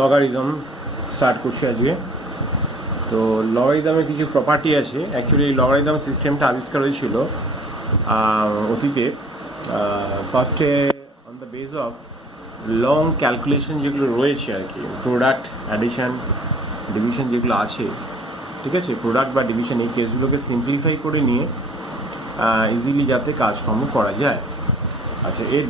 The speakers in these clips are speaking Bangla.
লগারিদম স্টার্ট করছি আজকে। তো লগারিদমের কিছু প্রপার্টি আছে। অ্যাকচুয়ালি এই লগারিদম সিস্টেমটা আবিষ্কার হয়েছিল অতীতে। ফার্স্টে on the base of long calculation যেগুলো রয়েছে আর কি, প্রোডাক্ট অ্যাডিশন ডিভিশন যেগুলো আছে, ঠিক আছে, প্রোডাক্ট বা ডিভিশন এই কেসগুলোকে সিম্পলিফাই করে নিয়ে ইজিলি যাতে কাজকর্ম করা যায়। আচ্ছা, এর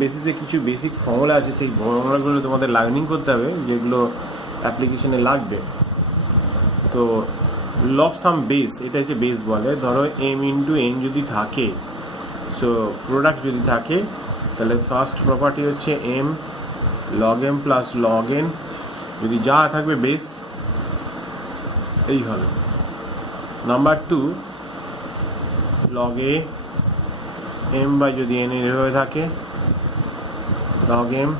বেসিসে কিছু বেসিক ফর্মুলা আছে, সেই ফর্মুলাগুলো তোমাদের লার্নিং করতে হবে, যেগুলো অ্যাপ্লিকেশনে লাগবে। তো লগ সাম বেস, এটা হচ্ছে বেস বলে। ধরো এম ইন্টু এন যদি থাকে, সো প্রোডাক্ট যদি থাকে, তাহলে ফার্স্ট প্রপার্টি হচ্ছে M log M plus log N, যদি যা থাকবে বেস এই হবে। Number two, log a M by যদি এন এভাবে থাকে, log M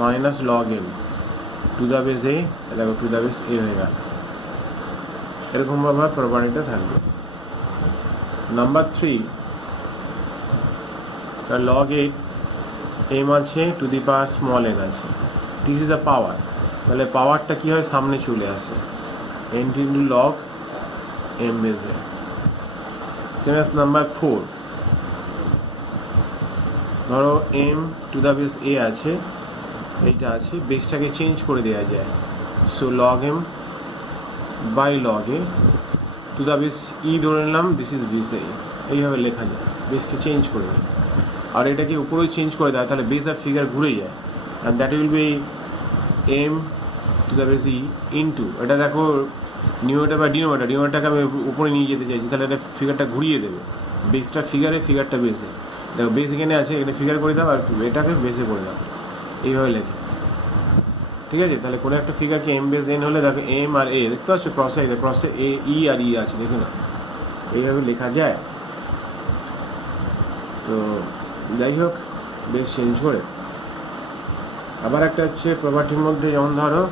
minus log M to the base a, দেখো টু দ্য বেস এ হয়ে গেল। এরকমভাবে প্রপার্টিটা থাকবে। নাম্বার থ্রি, তার লগ এইট এম আছে to the power small n আছে, দিস ইজ আ পাওয়ার। তাহলে পাওয়ারটা কী হয়, সামনে চলে আসে, n into log m base a. Same as number four, ধরো m to the base a আছে, এইটা আছে, বেসটাকে চেঞ্জ করে দেওয়া যায়। So log m by log a to the base e ধরে নিলাম, দিস ইজ বেস এ, এইভাবে লেখা যায়। বেসকে চেঞ্জ করে দেয়, আর এটাকে উপরেও চেঞ্জ করে দেয়, তাহলে বেস আর ফিগার ঘুরে যায়। And that will be m to the base e into, এটা দেখো নিউমারেটর বা ডিনোমিনেটরটাকে আমি উপরে নিয়ে যেতে চাইছি, তাহলে এটা ফিগারটা ঘুরিয়ে দেবে। বেসটা ফিগারে, ফিগারটা বেসে। দেখো বেস এখানে আছে, এখানে ফিগার করে দাও, আর এটাকে বেসে করে দাও, এইভাবে লেখে। ঠিক আছে, তাহলে কোনো একটা ফিগারকে এম বেস এন হলে দেখো এম আর এ দেখতে পাচ্ছ, ক্রসে ক্রসে এ ই আর ই আছে, দেখো না, এইভাবে লেখা যায়। তো যাই হোক, বেস চেঞ্জ করে। আবার একটা হচ্ছে প্রপার্টির মধ্যে, যেমন ধরো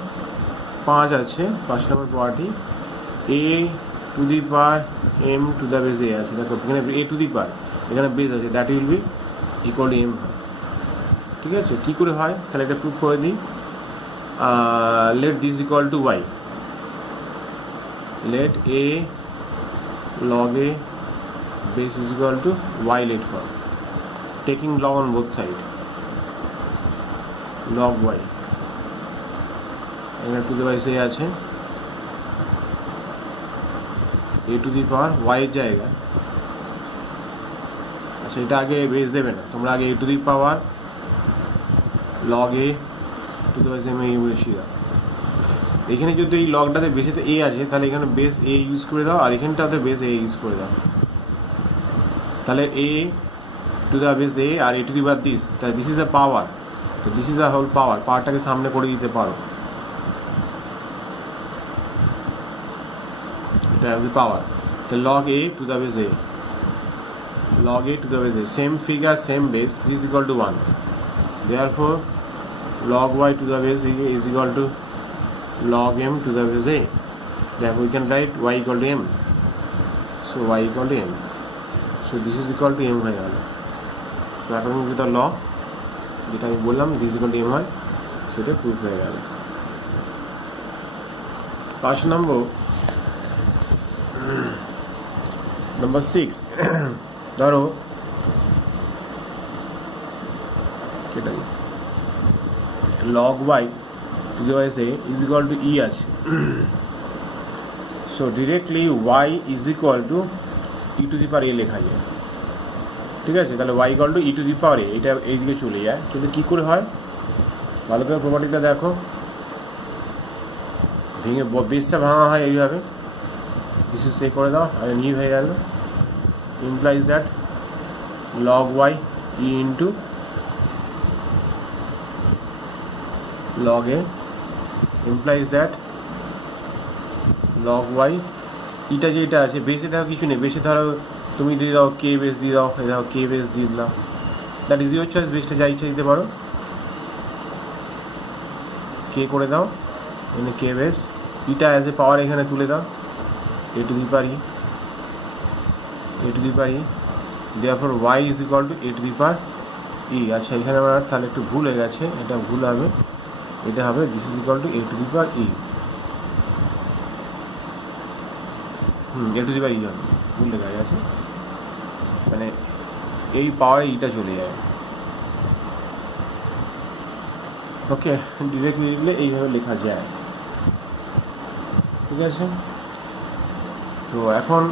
5 আছে, 5 number property, a to the power m to the base a আছে। দেখো এখানে এ টু দি পাওয়ার, এখানে বেস আছে, that will be equal to m হয়। ঠিক আছে, কী করে হয়, তাহলে এটা প্রুফ করে দিই। let this equal to y, let a log a base is equal to y let for, taking log on both side, log y, এখানে টু দি বাই সে আছে, a to the power y এর জায়গায়। আচ্ছা, এটা আগে বেস দেবে না, তোমরা আগে a to the power log a to the by সে বেশি দাও। এখানে যদি এই লগটাতে বেসেতে এ আছে, তাহলে এখানে বেস এ ইউজ করে দাও, আর এখানটাতে বেস এ ইউজ করে দাও। তাহলে a to the base a আর a to the power this, তাহলে দিস ইজ আ পাওয়ার, তো this is a whole power, পাওয়ারটাকে সামনে করে দিতে পারো, এটা অ্যাজ এ পাওয়ার। তো log a to the base a, log a to the base a, same figure same base, this equal to 1, therefore log y to the base is equal to log m to the base a. Therefore we can write y equal to m, so y equal to m, so this is equal to m হয়ে গেল। so according to the law যেটা আমি বললাম this is equal to m হয়, সেটা প্রুফ হয়ে গেল। 5 নম্বর, নাম্বার 6, ধরো কেটে log y to the base a is equal to e আছে, so directly y is equal to e to the power a লেখা যায়। ঠিক আছে, তাহলে y equal to e to the power a, এটা এইদিকে চলে যায়। কিন্তু কী করে হয়, ভালো করে প্রপার্টিটা দেখো, ভেঙে বেসটা ভাঙা হয় এইভাবে, কিছু সে করে দাও, আর নিউ হয়ে গেল। Implies that log y e into log a implies that log y, এটা যেটা আছে বেসে দেখো কিছু নেই, বেসে ধরো তুমি দিয়ে দাও কে বেস দিয়ে দাও, দেখো কে বেস দিয়ে দিলাম, দ্যাট ইজ ইউর চয়েস, বেসটা যা ইচ্ছা দিতে পারো, কে করে দাও, এখানে কে বেস, ইটা অ্যাজ এ পাওয়ার এখানে তুলে দাও, a to the power e, a to the power e, therefore y is equal to a to the power e. আচ্ছা, এখানে আমার তাহলে একটু ভুল হয়ে গেছে, এটা ভুল হবে, এটা হবে this is equal to a to the power e. A to the power e হবে, ভুল লেখা গেছে, মানে এই পাওয়ারে ইটা চলে যায়। ওকে, ডিরেক্টলি লিখলে এইভাবে লেখা যায়, ঠিক আছে। তো এখন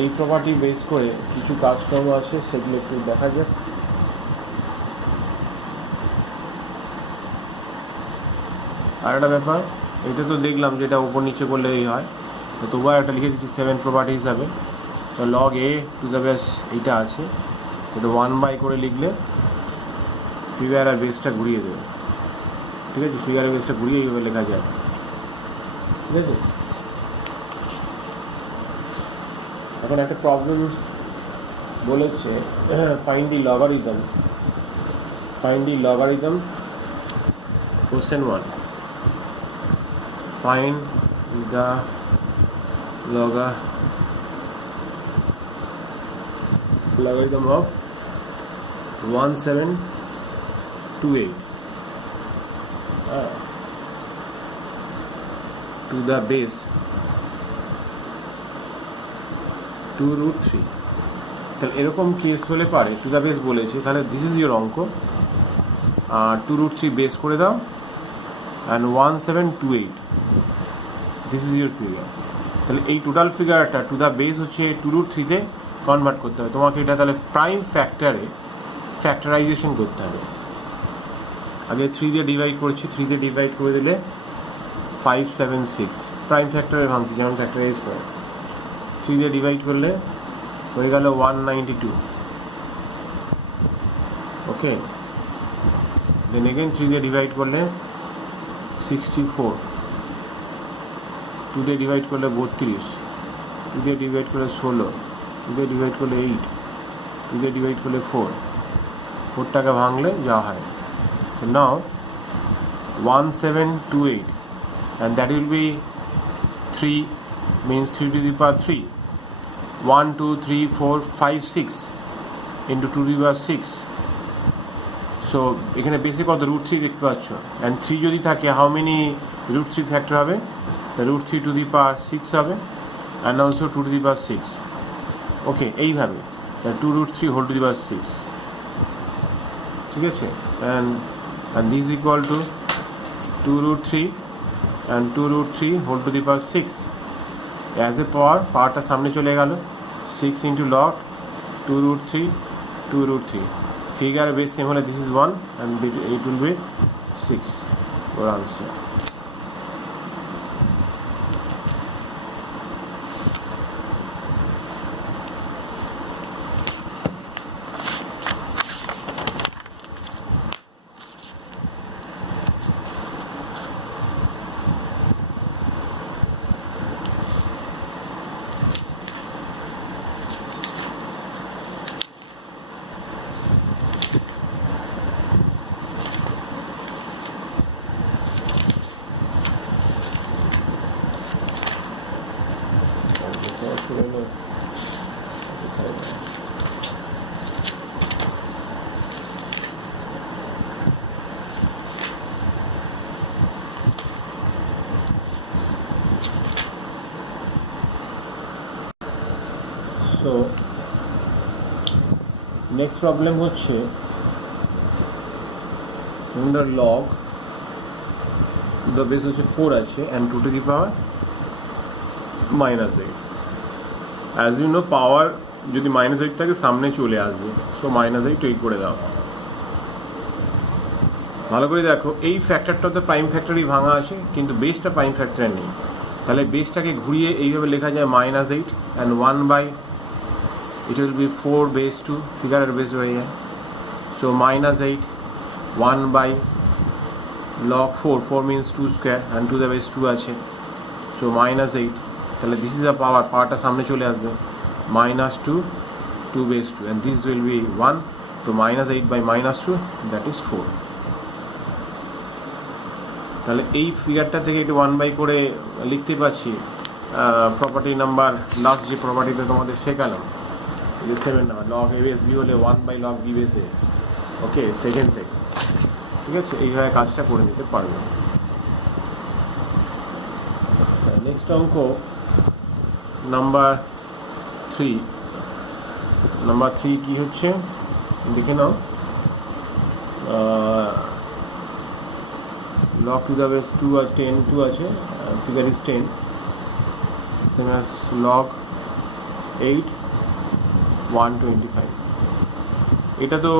এই প্রপার্টি বেস করে কিছু কাজকর্ম আছে, সেগুলো একটু দেখা যাক। আর একটা ব্যাপার, এটা তো দেখলাম যে এটা উপর নিচে করলে এই হয়, তো তবুও একটা লিখে দিচ্ছি 7 প্রপার্টি হিসাবে। তো log a to the base এইটা আছে, এটা 1 করে লিখলে ফিগার আর বেসটা ঘুরিয়ে দেবে, ঠিক আছে। ফিগারের বেসটা ঘুরিয়ে এইভাবে লেখা যায়, ঠিক আছে। এখন একটা প্রবলেম বলেছে, find the logarithm, find the logarithm, question 1, find the logarithm of 1728 to the base 2√3। তাহলে এরকম কেস হলে পারে, টু দ্য বেস বলেছে, তাহলে দিস ইজ ইউর অঙ্ক, 2√3 বেস করে দাও and 1728, this is your figure. তাহলে এই টোটাল ফিগারটা টু দ্য বেস হচ্ছে 2√3-তে কনভার্ট করতে হবে তোমাকে, এটা তাহলে প্রাইম ফ্যাক্টরে ফ্যাক্টরাইজেশন করতে হবে। আগে 3 দিয়ে ডিভাইড করছি, 3 দিয়ে ডিভাইড করে দিলে 576, প্রাইম ফ্যাক্টরে ভাঙছি যেমন ফ্যাক্টরাইজ করে। 3 দিয়ে ডিভাইড করলে হয়ে গেল 192, ওকে। দেন এগেন 3 দিয়ে ডিভাইড করলে 64, 2 দিয়ে ডিভাইড করলে 32, 2 দিয়ে ডিভাইড করলে 16, 2 দিয়ে ডিভাইড করলে 8, 2 দিয়ে ডিভাইড করলে 4, 4টাকে ভাঙলে যা হয়। So now 1728 and that will be 3 means 3 to the power 3, 1 2 3 4 5 6 into 2 to the power 6। So এখানে বেসে কত √3 দেখতে পাচ্ছ, অ্যান্ড 3 যদি থাকে হাউ মেনি √3 ফ্যাক্টর হবে, তা √3 to the power 6 হবে, and also 2 to the power 6, okay. এইভাবে 2√3 হোল টু দি পাওয়ার 6, ঠিক আছে। And this equal to 2√3 and 2√3 whole to the power 6 as a পাওয়ারটা সামনে চলে গেল, 6 into log 2√3 2√3, figure base same হলে this is 1 and it will be 6, or answer. So next problem হচ্ছে সুন্দর লগ দ্য বেস হচ্ছে 4 আছে and 2 to the power -8। As you know power যদি -8 থাকে সামনে চলে আসবে, সো -8 8 করে দাও। ভালো করে দেখো, এই ফ্যাক্টরটা তো প্রাইম ফ্যাক্টরই ভাঙা আছে, কিন্তু বেসটা প্রাইম ফ্যাক্টরে নেই। তাহলে বেসটাকে ঘুরিয়ে এইভাবে লেখা যায় -8 and 1 by it will be 4 base 2, ফিগারের বেস হয়ে যায়। So -8 1 by log 4, 4 means 2 square and to the base 2 আছে, সো -8। তাহলে দিস ইজ দ্য পাওয়ারটা সামনে চলে আসবে, -2 2 base 2 and this will be 1, তো -8 বাই -2 দ্যাট ইজ 4। তাহলে এই ফিগারটা থেকে একটু 1 বাই করে লিখতে পারছি প্রপার্টি নাম্বার লাস্ট যে প্রপার্টিতে তোমাদের শেখালাম, এই যে 7 number log a base b হলে 1 by log b base a. Okay, second থেকে, ঠিক আছে, এইভাবে কাজটা করে নিতে পারবে। নেক্সট অঙ্ক নাম্বার 3। নাম্বার 3 কি হচ্ছে দেখে নাও। log to the base 2 আর 10 2 আছে, figure is 10, same as log 8 125। এটা তো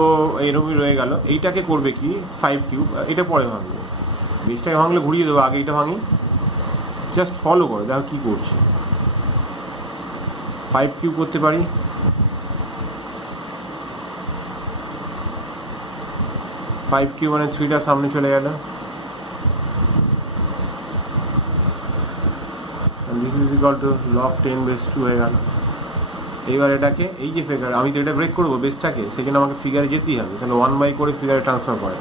এরকমই রয়ে গেল। এইটাকে করবে কি 5 কিউব, এটা পরে ভাঙবে, বেসটাকে ভাঙলে ঘুরিয়ে দেবো, আগে এটা ভাঙি, জাস্ট ফলো করো দেখো কী করছি। 5 কিউব করতে পারি, 5 কিউব মানে 3টা সামনে চলে গেল, this is equal two log 10 base 2 হয়ে গেল। এইবার এটাকে এই যে ফিগার, আমি তো এটা ব্রেক করবো বেসটাকে, সেখানে আমাকে ফিগারে যেতেই হবে, তাহলে 1 বাই করে ফিগারে ট্রান্সফার করে,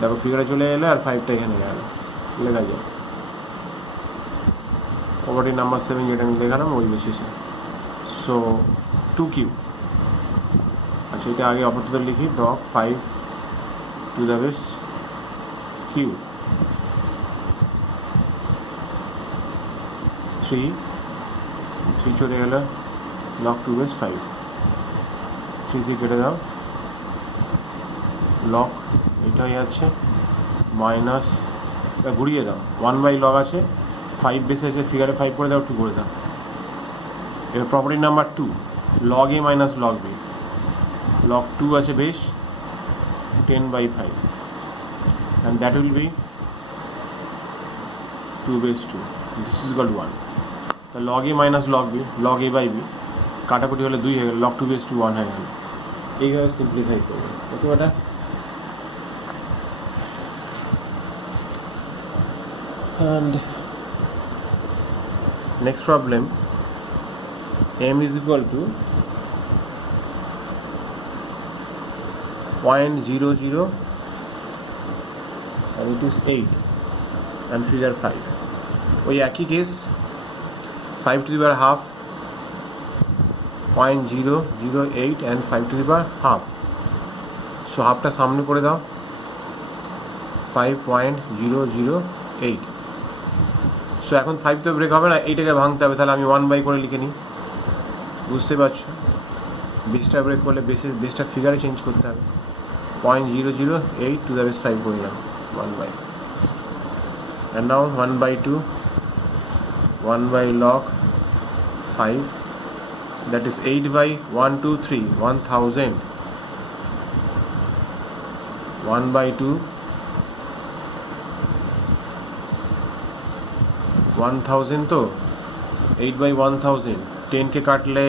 দেখো ফিগারে চলে এলো আর 5টা এখানে গেল, লেখা যায় প্রপার্টি নাম্বার 7 যেটা আমি দেখালাম ওই বেসিসে। সো 2 কিউব, আচ্ছা এটা আগে অপরটা লিখি, log 5 two the base cube 3 চলে গেল, log 2 বেস 5, 3 কেটে দাও, log এটা হয়ে যাচ্ছে মাইনাস, ঘুরিয়ে দাও, 1 বাই লগ আছে, 5 বেসে আছে, ফিগারে 5 করে দাও, 2 করে দাও। এবার property number 2, log a minus log b, log 2 আছে base 10 by 5 and that will be 2 base 2, this is equal to 1। তো log a minus log b, log a by b কাটাকুটি হলে 2 হয়ে গেল, log 2 base 2 1 হয়ে গেল। এইভাবে সিম্পলিফাই করবে, ওকে বেটা। And next problem, m is equal to 0.00 and it is 8 and figure 5। ওই একই case, 5 to the power half, 0.008 and 5 to the power half, so হাফটা সামনে করে দাও, 5.008। সো এখন 5 তো ব্রেক হবে না, এইটাকে ভাঙতে হবে, তাহলে আমি 1 বাই করে লিখে নিই, বুঝতে পারছো, বেসটা ব্রেক করলে বেসটা ফিগারে চেঞ্জ করতে হবে, 0.008 টু দ্য বেস 5 করলাম, 1 by, and now 1 by 2, 1 by log 5, that is 8 by 1 2 3 1000, 1 by 2 1000, তো 8 by 1000, 10 কে কাটলে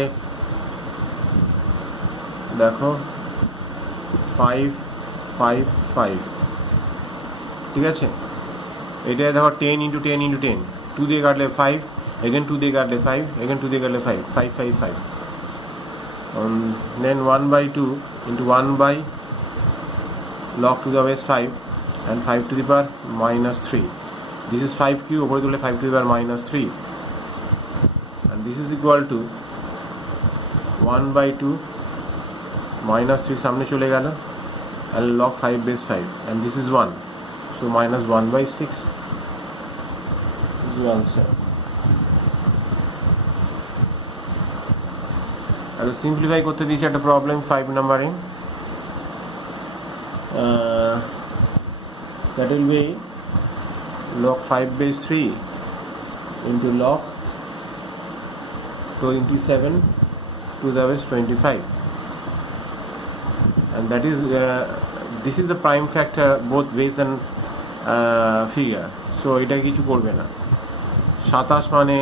দেখো 5 5 5, ঠিক আছে, এটা দেখো 10 ইন্টু 10 ইন্টু 10, 2 দিয়ে কাটলে 5, এগেন 2 দিয়ে কাটলে 5, এগেন 2 দিয়ে কাটলে 5, 5 5 5, then 1 by 2 into 1 by log to the base 5 and 5 to the power minus 3, this is 5 cube, ওপরে তুললে 5 to the power minus 3, and this is equal to 1 by 2 minus 3 সামনে চলে গেল, and log 5 base 5, and this is 1, so minus 1 by 6 is the answer। আর সিম্পলিফাই করতে দিয়েছি একটা প্রবলেম 5 নাম্বারে, that will be log 5 base 3 into log 27 to the base 25, and that is this is the prime factor both base and figure, so এটা কিছু করবে না। 27 মানে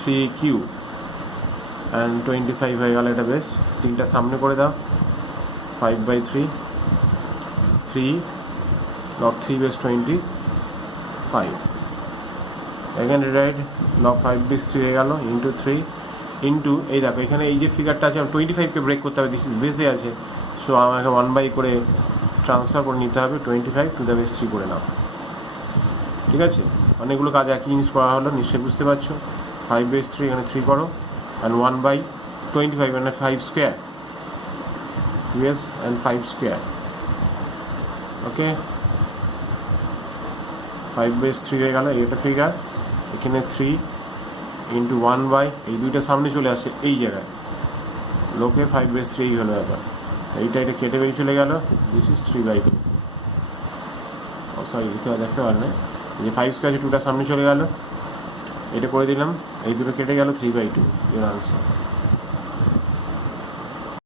3 কিউব and 25 হয়ে গেল, এটা বেশ, তিনটা সামনে করে দাও, 5 by 3 log 3 base 25, again rewrite log 5 base 3 হয়ে গেল, ইন্টু 3 ইন্টু এই দেখো এখানে এই যে ফিগারটা আছে 25কে ব্রেক করতে হবে, দিস ইজ বেসে আছে, সো আমাকে 1 বাই করে ট্রান্সফার করে নিতে হবে, 25 টু দ্য বেস 3 করে নাও, ঠিক আছে। অনেকগুলো কাজ একই জিনিস করা হলো, নিশ্চয়ই বুঝতে পারছো। 5 বেস 3 এখানে 3 করো, অ্যান্ড 1 বাই 25 মানে 5 স্কোয়ার, ইয়েস, অ্যান্ড 5 স্কোয়ার, ওকে। 5/3 হয়ে গেল এটা ফিগার। এখানে 3 ইন্টু 1/, এই দুইটা সামনে চলে আসে এই জায়গায়, লোকে 5/3 হলো ব্যাপার। এইটা এটা কেটে বেরিয়ে চলে গেল, দিস ইজ 3/2। ও সরি, এটা দেখতে পারেন না, এই যে 5 স্কোয়ার 2টা সামনে চলে গেল, এটা করে দিলাম, এই দুটো কেটে গেল, 3/2 এর আনসার।